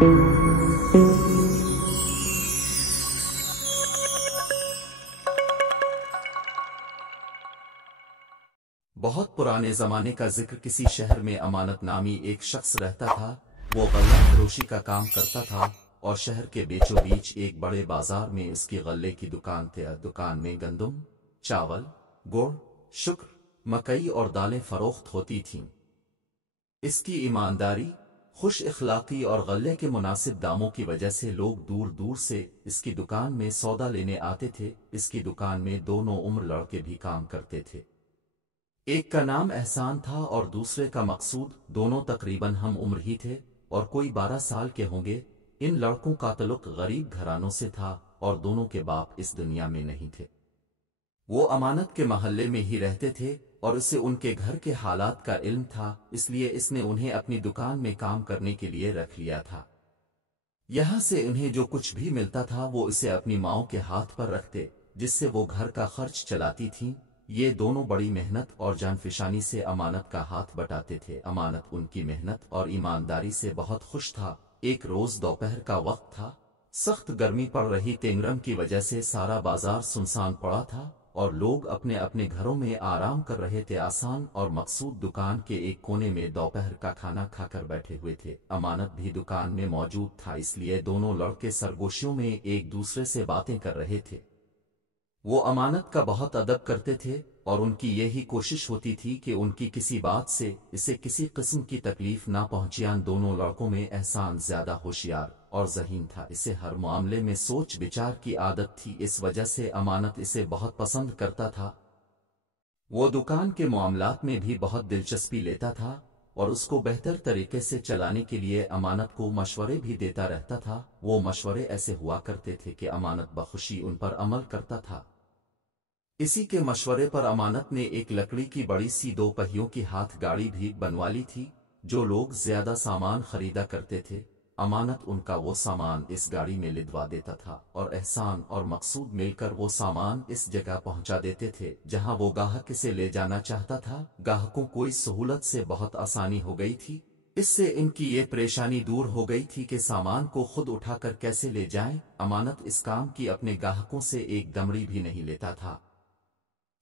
بہت پرانے زمانے کا ذکر کسی شہر میں امانت نامی ایک شخص رہتا تھا۔ وہ غلہ فروشی کا کام کرتا تھا اور شہر کے بیچوں بیچ ایک بڑے بازار میں اس کی غلے کی دکان تھی۔ دکان میں گندم، چاول، گڑ، شکر، مکئی اور دالیں فروخت ہوتی تھیں۔ اس کی ایمانداری، خوش اخلاقی اور غلے کے مناسب داموں کی وجہ سے لوگ دور دور سے اس کی دکان میں سودا لینے آتے تھے۔ اس کی دکان میں دونوں عمر لڑکے بھی کام کرتے تھے۔ ایک کا نام احسان تھا اور دوسرے کا مقصود۔ دونوں تقریباً ہم عمر ہی تھے اور کوئی 12 سال کے ہوں گے۔ ان لڑکوں کا تعلق غریب گھرانوں سے تھا اور دونوں کے باپ اس دنیا میں نہیں تھے۔ وہ امانت کے محلے میں ہی رہتے تھے اور اسے ان کے گھر کے حالات کا علم تھا، اس لیے اس نے انہیں اپنی دکان میں کام کرنے کے لیے رکھ لیا تھا۔ یہاں سے انہیں جو کچھ بھی ملتا تھا وہ اسے اپنی ماؤں کے ہاتھ پر رکھتے، جس سے وہ گھر کا خرچ چلاتی تھیں۔ یہ دونوں بڑی محنت اور جان فشانی سے امانت کا ہاتھ بٹاتے تھے۔ امانت ان کی محنت اور ایمانداری سے بہت خوش تھا۔ ایک روز دوپہر کا وقت تھا، سخت گرمی پڑ رہی تھی۔ گرم کی وجہ سے سارا بازار سنسان پڑا تھا اور لوگ اپنے اپنے گھروں میں آرام کر رہے تھے۔ احسان اور مقصود دکان کے ایک کونے میں دوپہر کا کھانا کھا کر بیٹھے ہوئے تھے۔ امانت بھی دکان میں موجود تھا، اس لیے دونوں لڑکے سرگوشیوں میں ایک دوسرے سے باتیں کر رہے تھے۔ وہ امانت کا بہت ادب کرتے تھے اور ان کی یہی کوشش ہوتی تھی کہ ان کی کسی بات سے اسے کسی قسم کی تکلیف نہ پہنچے۔ دونوں لڑکوں میں احسان زیادہ ہوشیار اور ذہین تھا، اسے ہر معاملے میں سوچ بچار کی عادت تھی، اس وجہ سے امانت اسے بہت پسند کرتا تھا۔ وہ دکان کے معاملات میں بھی بہت دلچسپی لیتا تھا اور اس کو بہتر طریقے سے چلانے کے لیے امانت کو مشورے بھی دیتا رہتا تھا۔ وہ مشورے ایسے ہوا کرتے تھے کہ امانت بخوشی ان پر عمل کرتا تھا۔ اسی کے مشورے پر امانت نے ایک لکڑی کی بڑی سی 2 پہیوں کی ہاتھ گاڑی بھی بنوا لی تھی۔ جو لوگ زیادہ سامان خریدا کرتے تھے، امانت ان کا وہ سامان اس گاڑی میں لدوا دیتا تھا اور احسان اور مقصود مل کر وہ سامان اس جگہ پہنچا دیتے تھے جہاں وہ گاہک اسے لے جانا چاہتا تھا۔ گاہکوں کو اس سہولت سے بہت آسانی ہو گئی تھی، اس سے ان کی یہ پریشانی دور ہو گئی تھی کہ سامان کو خود اٹھا کر کیسے لے جائیں۔ امانت اس کام کی اپنے گاہکوں سے ایک دمڑی بھی نہیں لیتا تھا۔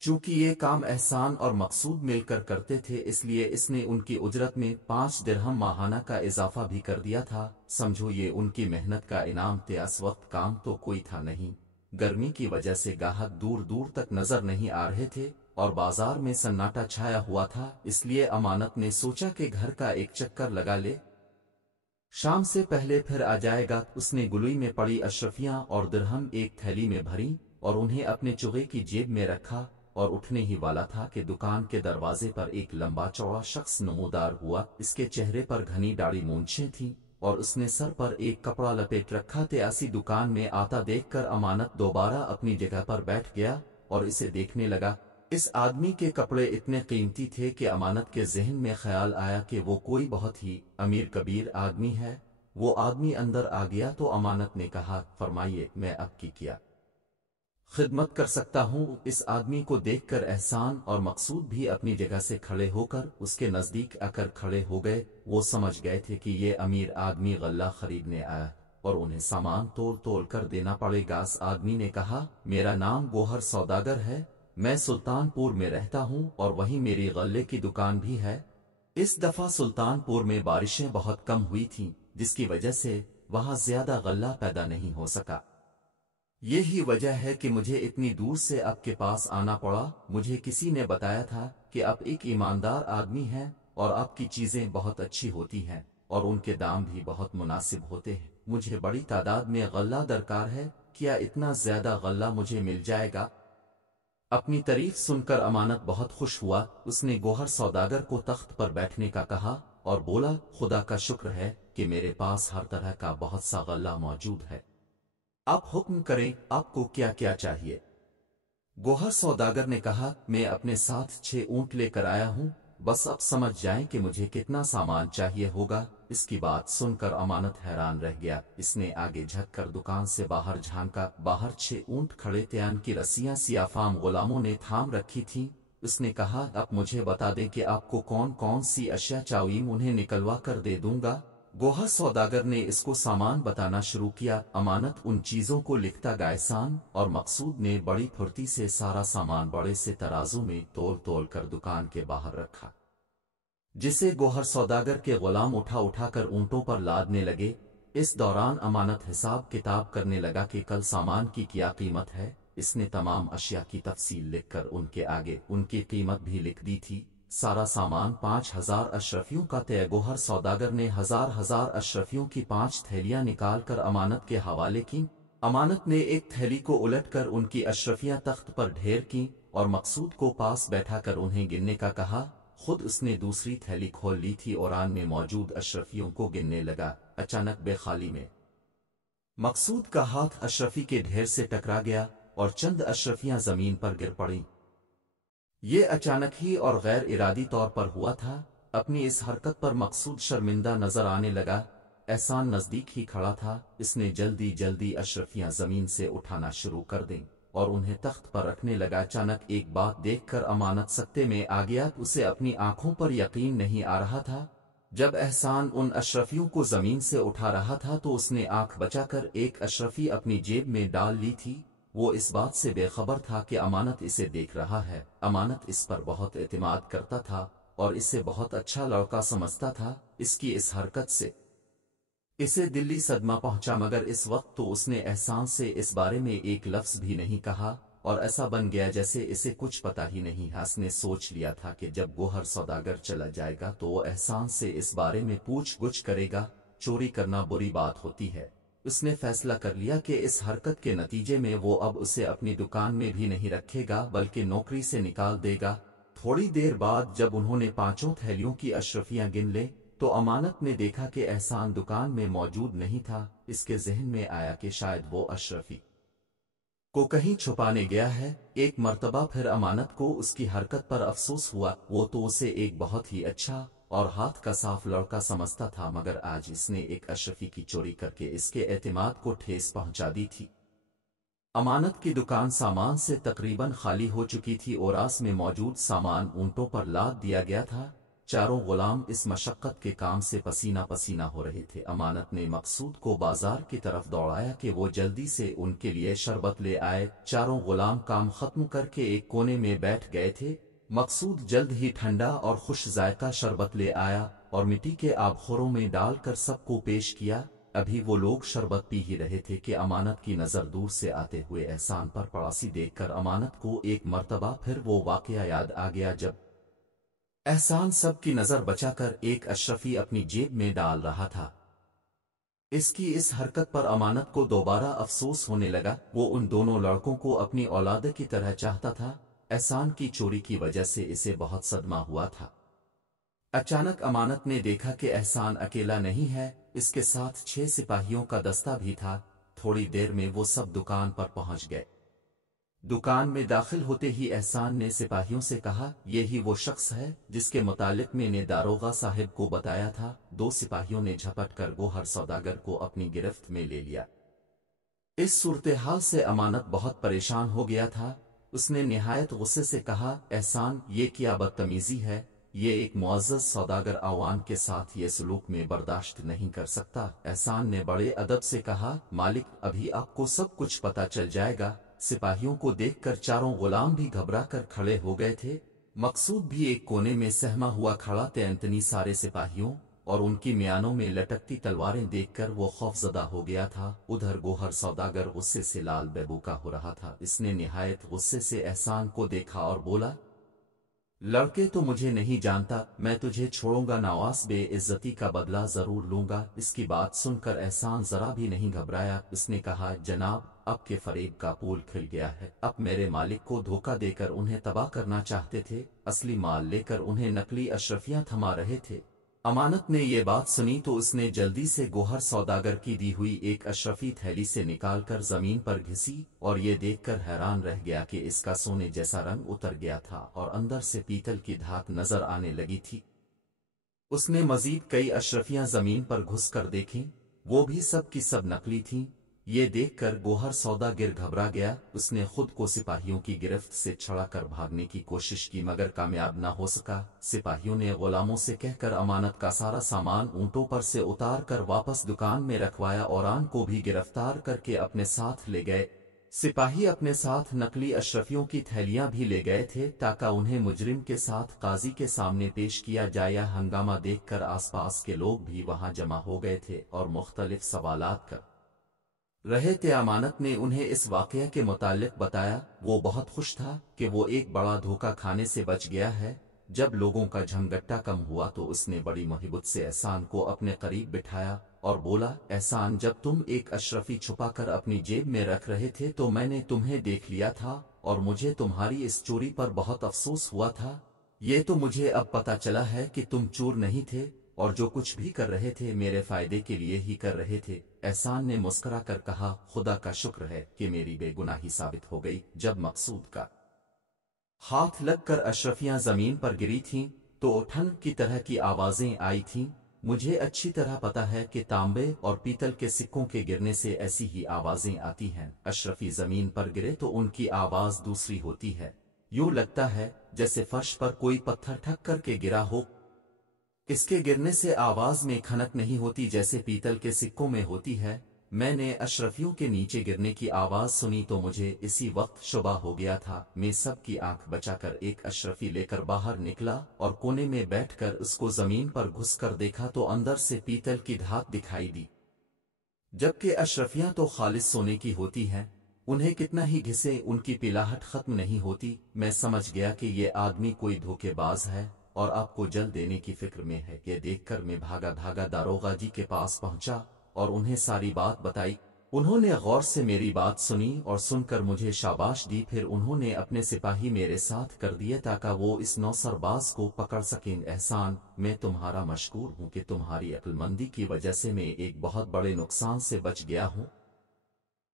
چونکہ یہ کام احسان اور مقصود مل کر کرتے تھے، اس لیے اس نے ان کی اجرت میں 5 درہم ماہانہ کا اضافہ بھی کر دیا تھا۔ سمجھو یہ ان کی محنت کا انعام تھا۔ اس وقت کام تو کوئی تھا نہیں، گرمی کی وجہ سے گاہک دور دور تک نظر نہیں آ رہے تھے اور بازار میں سناٹا چھایا ہوا تھا، اس لیے امانت نے سوچا کہ گھر کا ایک چکر لگا لے، شام سے پہلے پھر آ جائے گا۔ اس نے گلوئی میں پڑی اشرفیاں اور درہم ایک تھیلی میں بھری اور انہیں اپنے چوغے کی جیب میں رکھا اور اٹھنے ہی والا تھا کہ دکان کے دروازے پر ایک لمبا چوڑا شخص نمودار ہوا۔ اس کے چہرے پر گھنی داڑھی مونچھیں تھیں اور اس نے سر پر ایک کپڑا لپیٹ رکھا تھا۔ ایسی دکان میں آتا دیکھ کر امانت دوبارہ اپنی جگہ پر بیٹھ گیا اور اسے دیکھنے لگا۔ اس آدمی کے کپڑے اتنے قیمتی تھے کہ امانت کے ذہن میں خیال آیا کہ وہ کوئی بہت ہی امیر کبیر آدمی ہے۔ وہ آدمی اندر آ گیا تو امانت نے کہا، فرمائیے میں آپ کی کیا خدمت کر سکتا ہوں؟ اس آدمی کو دیکھ کر احسان اور مقصود بھی اپنی جگہ سے کھڑے ہو کر اس کے نزدیک آ کر کھڑے ہو گئے۔ وہ سمجھ گئے تھے کہ یہ امیر آدمی غلہ خریدنے آیا اور انہیں سامان تول کر دینا پڑے گا۔ اس آدمی نے کہا، میرا نام گوہر سوداگر ہے، میں سلطان پور میں رہتا ہوں اور وہیں میری غلے کی دکان بھی ہے۔ اس دفعہ سلطان پور میں بارشیں بہت کم ہوئی تھیں، جس کی وجہ سے وہاں زیادہ غلہ پیدا نہیں ہو سکا۔ یہی وجہ ہے کہ مجھے اتنی دور سے آپ کے پاس آنا پڑا۔ مجھے کسی نے بتایا تھا کہ آپ ایک ایماندار آدمی ہیں اور آپ کی چیزیں بہت اچھی ہوتی ہیں اور ان کے دام بھی بہت مناسب ہوتے ہیں۔ مجھے بڑی تعداد میں غلہ درکار ہے، کیا اتنا زیادہ غلہ مجھے مل جائے گا؟ اپنی تعریف سن کر امانت بہت خوش ہوا۔ اس نے گوہر سوداگر کو تخت پر بیٹھنے کا کہا اور بولا، خدا کا شکر ہے کہ میرے پاس ہر طرح کا بہت سا غلہ موجود ہے، آپ حکم کریں، آپ کو کیا کیا چاہیے؟ گوہر سوداگر نے کہا، میں اپنے ساتھ 6 اونٹ لے کر آیا ہوں، بس اب سمجھ جائیں کہ مجھے کتنا سامان چاہیے ہوگا۔ اس کی بات سن کر امانت حیران رہ گیا۔ اس نے آگے جھک کر دکان سے باہر جھانکا، باہر 6 اونٹ کھڑے تھے، ان کی رسیاں سیافام غلاموں نے تھام رکھی تھیں۔ اس نے کہا، اب مجھے بتا دیں کہ آپ کو کون کون سی اشیاء چاہیے، انہیں نکلوا کر دے دوں گا۔ गोहर सौदागर ने इसको सामान बताना शुरू किया। अमानत उन चीजों को लिखता गया। एहसान और मकसूद ने बड़ी फुर्ती से सारा सामान बड़े से तराजू में तोल तोल कर दुकान के बाहर रखा, जिसे गोहर सौदागर के गुलाम उठा उठा कर ऊंटों पर लादने लगे। इस दौरान अमानत हिसाब किताब करने लगा कि कल सामान की क्या कीमत है। इसने तमाम अशिया की तफसील लिखकर उनके आगे उनकी कीमत भी लिख दी थी। सारा सामान 5000 अशरफियों का तय। गोहर सौदागर ने हजार हजार अशरफियों की 5 थैलियां निकाल कर अमानत के हवाले की। अमानत ने एक थैली को उलटकर उनकी अशरफियां तख्त पर ढेर की और मकसूद को पास बैठा कर उन्हें गिनने का कहा। खुद उसने दूसरी थैली खोल ली थी और आन में मौजूद अशरफियों को गिनने लगा। अचानक बेखाली में मकसूद का हाथ अशरफी के ढेर से टकरा गया और चंद अशरफियां जमीन पर गिर पड़ी। ये अचानक ही और गैर इरादी तौर पर हुआ था। अपनी इस हरकत पर मकसूद शर्मिंदा नजर आने लगा। एहसान नजदीक ही खड़ा था। इसने जल्दी जल्दी अशरफियां जमीन से उठाना शुरू कर दी और उन्हें तख्त पर रखने लगा। अचानक एक बात देखकर अमानत सकते में आ गया। उसे अपनी आंखों पर यकीन नहीं आ रहा था। जब एहसान उन अशरफियों को जमीन से उठा रहा था तो उसने आंख बचाकर एक अशरफी अपनी जेब में डाल ली थी। वो इस बात से बेखबर था कि अमानत इसे देख रहा है। अमानत इस पर बहुत एतमाद करता था और इसे बहुत अच्छा लड़का समझता था। इसकी इस हरकत से इसे दिल्ली सदमा पहुंचा, मगर इस वक्त तो उसने एहसान से इस बारे में एक लफ्ज भी नहीं कहा और ऐसा बन गया जैसे इसे कुछ पता ही नहीं है। उसने सोच लिया था कि जब गोहर सौदागर चला जाएगा तो वो एहसान से इस बारे में पूछ गुछ करेगा। चोरी करना बुरी बात होती है। उसने फैसला कर लिया कि इस हरकत के नतीजे में वो अब उसे अपनी दुकान में भी नहीं रखेगा बल्कि नौकरी से निकाल देगा। थोड़ी देर बाद जब उन्होंने 5 थैलियों की अशरफियां गिन ले तो अमानत ने देखा कि एहसान दुकान में मौजूद नहीं था। इसके जहन में आया कि शायद वो अशरफी को कहीं छुपाने गया है। एक मर्तबा फिर अमानत को उसकी हरकत पर अफसोस हुआ। वो तो उसे एक बहुत ही अच्छा और हाथ का साफ लड़का समझता था, मगर आज इसने एक अशरफी की चोरी करके इसके एतमाद को ठेस पहुंचा दी थी। अमानत की दुकान सामान से तकरीबन खाली हो चुकी थी और आस में मौजूद सामान ऊंटों पर लाद दिया गया था। चारों गुलाम इस मशक्कत के काम से पसीना पसीना हो रहे थे। अमानत ने मकसूद को बाजार की तरफ दौड़ाया कि वो जल्दी से उनके लिए शरबत ले आए। चारों गुलाम काम खत्म करके एक कोने में बैठ गए थे। मकसूद जल्द ही ठंडा और खुश जायका शरबत ले आया और मिट्टी के आबखोरों में डालकर सबको पेश किया। अभी वो लोग शरबत पी ही रहे थे कि अमानत की नजर दूर से आते हुए एहसान पर पड़ासी देखकर अमानत को एक मर्तबा फिर वो वाकया याद आ गया जब एहसान सबकी नजर बचाकर एक अशरफी अपनी जेब में डाल रहा था। इसकी इस हरकत पर अमानत को दोबारा अफसोस होने लगा। वो उन दोनों लड़कों को अपनी औलाद की तरह चाहता था। एहसान की चोरी की वजह से इसे बहुत सदमा हुआ था। अचानक अमानत ने देखा कि एहसान अकेला नहीं है, इसके साथ 6 सिपाहियों का दस्ता भी था। थोड़ी देर में वो सब दुकान पर पहुंच गए। दुकान में दाखिल होते ही एहसान ने सिपाहियों से कहा, यही वो शख्स है जिसके मुतालिक मैंने दारोगा साहिब को बताया था। 2 सिपाहियों ने झपट कर गोहर सौदागर को अपनी गिरफ्त में ले लिया। इस सूरत-ए-हाल से अमानत बहुत परेशान हो गया था। उसने निहायत गुस्से से कहा, एहसान, ये क्या बदतमीजी है। ये एक मुअज़्ज़ज़ सौदागर आवान के साथ ये सलूक में बर्दाश्त नहीं कर सकता। एहसान ने बड़े अदब से कहा, मालिक, अभी आपको सब कुछ पता चल जाएगा। सिपाहियों को देखकर चारों गुलाम भी घबरा कर खड़े हो गए थे। मकसूद भी एक कोने में सहमा हुआ खड़ा थे। अंतनी सारे सिपाहियों और उनकी म्यानों में लटकती तलवारें देखकर वो खौफजदा हो गया था। उधर गोहर सौदागर गुस्से से लाल बेबूका हो रहा था। इसने निहायत गुस्से से एहसान को देखा और बोला, लड़के, तो मुझे नहीं जानता, मैं तुझे छोड़ूंगा, नवास बेइज्जती का बदला जरूर लूंगा। इसकी बात सुनकर एहसान जरा भी नहीं घबराया। उसने कहा, जनाब, अब के फरेब का पुल खिल गया है। अब मेरे मालिक को धोखा देकर उन्हें तबाह करना चाहते थे, असली माल लेकर उन्हें नकली अशरफियां थमा रहे थे। अमानत ने ये बात सुनी तो उसने जल्दी से गोहर सौदागर की दी हुई एक अशरफी थैली से निकालकर जमीन पर घिसी और ये देखकर हैरान रह गया कि इसका सोने जैसा रंग उतर गया था और अंदर से पीतल की धात नजर आने लगी थी। उसने मजीद कई अशरफियां जमीन पर घुस कर देखीं, वो भी सब की सब नकली थीं। ये देखकर गोहर सौदागर घबरा गया। उसने खुद को सिपाहियों की गिरफ्त से छड़ा कर भागने की कोशिश की मगर कामयाब न हो सका। सिपाहियों ने गुलामों से कहकर अमानत का सारा सामान ऊंटों पर से उतार कर वापस दुकान में रखवाया और आन को भी गिरफ्तार करके अपने साथ ले गए। सिपाही अपने साथ नकली अशरफियों की थैलियां भी ले गए थे ताकि उन्हें मुजरिम के साथ काजी के सामने पेश किया जाए। यह हंगामा देखकर आसपास के लोग भी वहां जमा हो गए थे और मुख्तलिफ सवालात कर रहे थे। अमानत ने उन्हें इस वाकये के मुतालिक बताया। वो बहुत खुश था कि वो एक बड़ा धोखा खाने से बच गया है। जब लोगों का झंगट्टा कम हुआ तो उसने बड़ी मुहिब्बत से एहसान को अपने करीब बिठाया और बोला, एहसान, जब तुम एक अशरफी छुपाकर अपनी जेब में रख रहे थे तो मैंने तुम्हें देख लिया था और मुझे तुम्हारी इस चोरी पर बहुत अफसोस हुआ था। ये तो मुझे अब पता चला है कि तुम चोर नहीं थे और जो कुछ भी कर रहे थे मेरे फायदे के लिए ही कर रहे थे। एहसान ने मुस्कुरा कर कहा, खुदा का शुक्र है कि मेरी बेगुनाही साबित हो गई। जब मकसूद का हाथ लगकर अशरफियां जमीन पर गिरी थीं तो ठन की तरह की आवाजें आई थीं। मुझे अच्छी तरह पता है कि तांबे और पीतल के सिक्कों के गिरने से ऐसी ही आवाजें आती हैं। अशरफी जमीन पर गिरे तो उनकी आवाज दूसरी होती है। यूं लगता है जैसे फर्श पर कोई पत्थर ठक करके गिरा हो। इसके गिरने से आवाज में खनक नहीं होती जैसे पीतल के सिक्कों में होती है। मैंने अशरफियों के नीचे गिरने की आवाज सुनी तो मुझे इसी वक्त शुबा हो गया था। मैं सबकी आंख बचाकर एक अशरफी लेकर बाहर निकला और कोने में बैठकर उसको जमीन पर घुसकर देखा तो अंदर से पीतल की धात दिखाई दी। जबकि अशरफियां तो खालिस सोने की होती हैं, उन्हें कितना ही घिसे उनकी पिलाहट खत्म नहीं होती। मैं समझ गया कि ये आदमी कोई धोखेबाज है और आपको जल देने की फिक्र में है। ये देखकर मैं भागा भागा दारोगा जी के पास पहुंचा और उन्हें सारी बात बताई। उन्होंने गौर से मेरी बात सुनी और सुनकर मुझे शाबाश दी। फिर उन्होंने अपने सिपाही मेरे साथ कर दिए ताकि वो इस नौसरबाज को पकड़ सकें। एहसान, मैं तुम्हारा मशकूर हूं कि तुम्हारी अक्लमंदी की वजह से मैं एक बहुत बड़े नुकसान से बच गया हूं।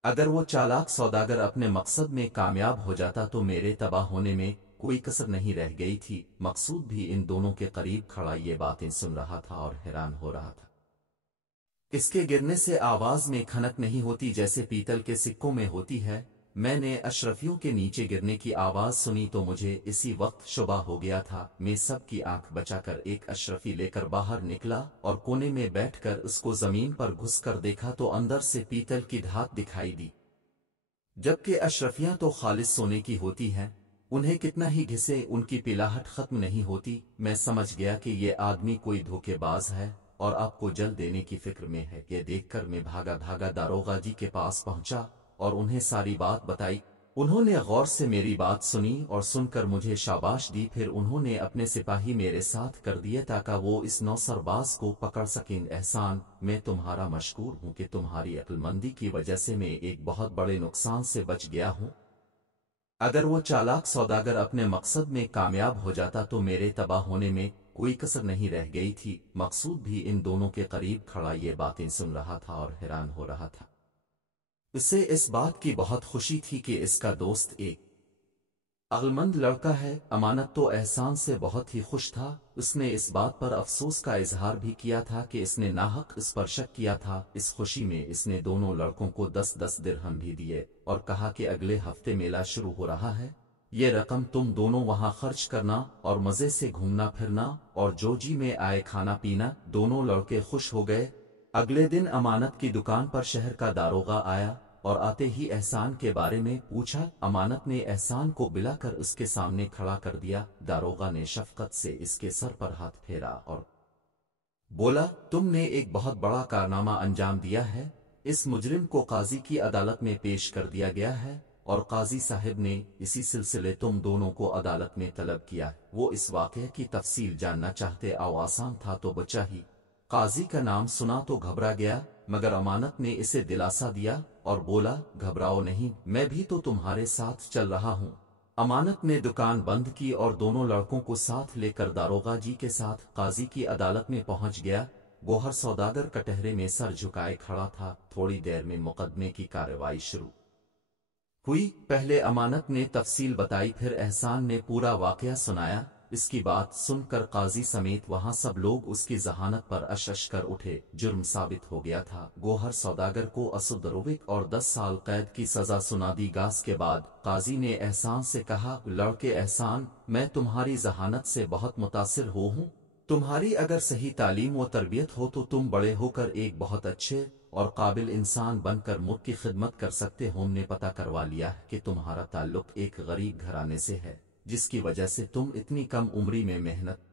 अगर वो चालाक सौदागर अपने मकसद में कामयाब हो जाता तो मेरे तबाह होने में कोई कसर नहीं रह गई थी। मकसूद भी इन दोनों के करीब खड़ा ये बातें सुन रहा था और हैरान हो रहा था। इसके गिरने से आवाज में खनक नहीं होती जैसे पीतल के सिक्कों में होती है। मैंने अशरफियों के नीचे गिरने की आवाज सुनी तो मुझे इसी वक्त शुबा हो गया था। मैं सबकी आंख बचाकर एक अशरफी लेकर बाहर निकला और कोने में बैठकर उसको जमीन पर घुसकर देखा तो अंदर से पीतल की धात दिखाई दी। जबकि अशरफियां तो खालिस सोने की होती हैं, उन्हें कितना ही घिसे उनकी पिलाहट खत्म नहीं होती। मैं समझ गया कि ये आदमी कोई धोखेबाज है और आपको जल देने की फिक्र में है। ये देखकर मैं भागा भागा दारोगा जी के पास पहुंचा और उन्हें सारी बात बताई। उन्होंने गौर से मेरी बात सुनी और सुनकर मुझे शाबाश दी। फिर उन्होंने अपने सिपाही मेरे साथ कर दिए ताकि वो इस नौसरबाज को पकड़ सकें। एहसान, मैं तुम्हारा मशकूर हूं कि तुम्हारी अक्लमंदी की वजह से मैं एक बहुत बड़े नुकसान से बच गया हूं। अगर वो चालाक सौदागर अपने मकसद में कामयाब हो जाता तो मेरे तबाह होने में कोई कसर नहीं रह गई थी। मकसूद भी इन दोनों के करीब खड़ा ये बातें सुन रहा था और हैरान हो रहा था। उसे इस बात की बहुत खुशी थी कि इसका दोस्त एक अक्लमंद लड़का है। अमानत तो एहसान से बहुत ही खुश था। उसने इस बात पर अफसोस का इजहार भी किया था कि इसने नाहक इस पर शक किया था। इस खुशी में इसने दोनों लड़कों को 10-10 दिरहम भी दिए और कहा कि अगले हफ्ते मेला शुरू हो रहा है, ये रकम तुम दोनों वहां खर्च करना और मजे से घूमना फिरना और जो जी में आए खाना पीना। दोनों लड़के खुश हो गए। अगले दिन अमानत की दुकान पर शहर का दारोगा आया और आते ही एहसान के बारे में पूछा। अमानत ने एहसान को बिलाकर उसके सामने खड़ा कर दिया। दारोगा ने शफकत से इसके सर पर हाथ फेरा और बोला, तुमने एक बहुत बड़ा कारनामा अंजाम दिया है। इस मुजरिम को काजी की अदालत में पेश कर दिया गया है और काजी साहब ने इसी सिलसिले तुम दोनों को अदालत में तलब किया। वो इस वाक़ये की तफसील जानना चाहते। आओ, आसान था तो बचा ही। काजी का नाम सुना तो घबरा गया, मगर अमानत ने इसे दिलासा दिया और बोला, घबराओ नहीं, मैं भी तो तुम्हारे साथ चल रहा हूँ। अमानत ने दुकान बंद की और दोनों लड़कों को साथ लेकर दारोगा जी के साथ काजी की अदालत में पहुंच गया। गोहर सौदागर कटहरे में सर झुकाए खड़ा था। थोड़ी देर में मुकदमे की कार्रवाई शुरू हुई। पहले अमानत ने तफसील बताई, फिर एहसान ने पूरा वाकया सुनाया। اس کی بات سن کر قاضی سمیت وہاں سب لوگ اس کی ذہانت پر اش کر اٹھے۔ جرم ثابت ہو گیا تھا۔ گوہر سوداگر کو اسد روک اور 10 سال قید کی سزا سنا دی۔ گاس کے بعد قاضی نے احسان سے کہا، لڑکے احسان، میں تمہاری ذہانت سے بہت متاثر ہوں۔ تمہاری اگر صحیح تعلیم و تربیت ہو تو تم بڑے ہو کر ایک بہت اچھے اور قابل انسان بن کر ملک کی خدمت کر سکتے ہو۔ ہم نے پتہ کروا لیا ہے کہ تمہارا تعلق ایک غریب گھرانے سے ہے، جس کی وجہ سے تم اتنی کم عمری میں محنت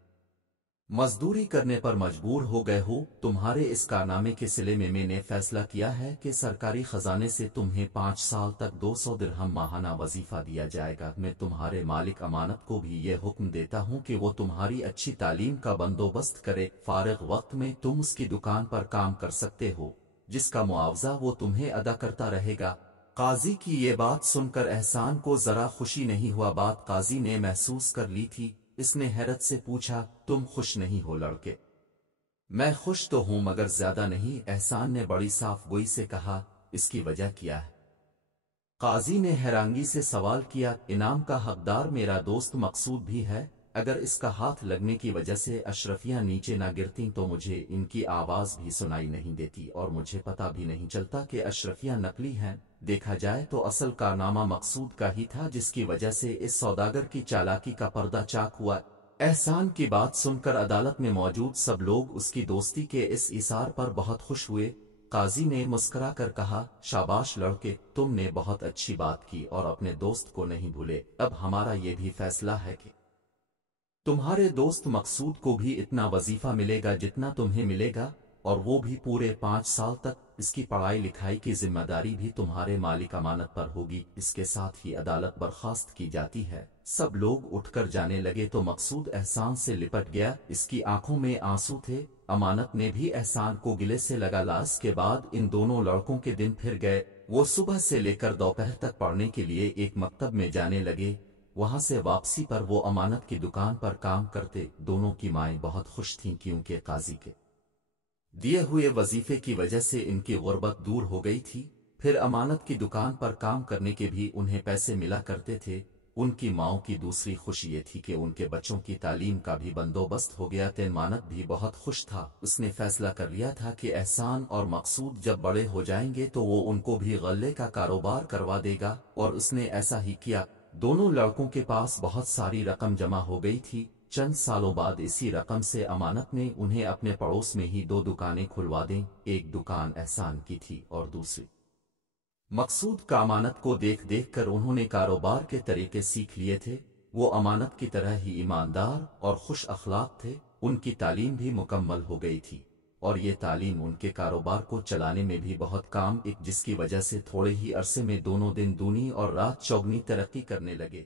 مزدوری کرنے پر مجبور ہو گئے ہو۔ تمہارے اس کارنامے کے صلے میں نے فیصلہ کیا ہے کہ سرکاری خزانے سے تمہیں 5 سال تک 200 درہم ماہانہ وظیفہ دیا جائے گا۔ میں تمہارے مالک امانت کو بھی یہ حکم دیتا ہوں کہ وہ تمہاری اچھی تعلیم کا بندوبست کرے۔ فارغ وقت میں تم اس کی دکان پر کام کر سکتے ہو، جس کا معاوضہ وہ تمہیں ادا کرتا رہے گا۔ قاضی کی یہ بات سن کر احسان کو ذرا خوشی نہیں ہوا۔ بات قاضی نے محسوس کر لی تھی۔ اس نے حیرت سے پوچھا، تم خوش نہیں ہو لڑکے؟ میں خوش تو ہوں مگر زیادہ نہیں، احسان نے بڑی صاف گوئی سے کہا۔ اس کی وجہ کیا ہے؟ قاضی نے حیرانگی سے سوال کیا۔ انعام کا حقدار میرا دوست مقصود بھی ہے۔ اگر اس کا ہاتھ لگنے کی وجہ سے اشرفیاں نیچے نہ گرتیں تو مجھے ان کی آواز بھی سنائی نہیں دیتی، اور مجھے پتہ بھی نہیں چلتا کہ اشرفیاں نقلی ہیں۔ دیکھا جائے تو اصل کارنامہ مقصود کا ہی تھا، جس کی وجہ سے اس سوداگر کی چالاکی کا پردہ چاک ہوا۔ احسان کی بات سن کر عدالت میں موجود سب لوگ اس کی دوستی کے اس اظہار پر بہت خوش ہوئے۔ قاضی نے مسکرا کر کہا، شاباش لڑکے، تم نے بہت اچھی بات کی اور اپنے دوست کو نہیں بھولے۔ اب ہمارا یہ بھی فیصلہ ہے کہ تمہارے دوست مقصود کو بھی اتنا وظیفہ ملے گا جتنا تمہیں ملے گا، اور وہ بھی پورے 5 سال تک۔ اس کی پڑھائی لکھائی کی ذمہ داری بھی تمہارے مالک امانت پر ہوگی۔ اس کے ساتھ ہی عدالت برخاست کی جاتی ہے۔ سب لوگ اٹھ کر جانے لگے تو مقصود احسان سے لپٹ گیا۔ اس کی آنکھوں میں آنسو تھے۔ امانت نے بھی احسان کو گلے سے لگا لا۔ اس کے بعد ان دونوں لڑکوں کے دن پھر گئے۔ وہ صبح سے لے کر دوپہر تک پڑھنے کے لیے ایک مکتب میں جانے لگے۔ وہاں سے واپسی پر وہ امانت کی دکان پر کام کرتے۔ دونوں کی مائیں بہت خوش تھیں، کیونکہ قاضی کے دیے ہوئے وظیفے کی وجہ سے ان کی غربت دور ہو گئی تھی۔ پھر امانت کی دکان پر کام کرنے کے بھی انہیں پیسے ملا کرتے تھے۔ ان کی ماؤں کی دوسری خوشی یہ تھی کہ ان کے بچوں کی تعلیم کا بھی بندوبست ہو گیا۔ امانت بھی بہت خوش تھا۔ اس نے فیصلہ کر لیا تھا کہ احسان اور مقصود جب بڑے ہو جائیں گے تو وہ ان کو بھی غلے کا کاروبار کروا دے گا، اور اس نے ایسا ہی کیا۔ دونوں لڑکوں کے پاس بہت ساری رقم جمع ہو گئی تھی۔ چند سالوں بعد اسی رقم سے امانت نے انہیں اپنے پڑوس میں ہی 2 دکانیں کھلوا دیں۔ ایک دکان احسان کی تھی اور دوسری مقصود کا۔ امانت کو دیکھ دیکھ کر انہوں نے کاروبار کے طریقے سیکھ لیے تھے۔ وہ امانت کی طرح ہی ایماندار اور خوش اخلاق تھے۔ ان کی تعلیم بھی مکمل ہو گئی تھی، اور یہ تعلیم ان کے کاروبار کو چلانے میں بھی بہت کام، جس کی وجہ سے تھوڑے ہی عرصے میں دونوں دن دگنی اور رات چوگنی ترقی کرنے لگے۔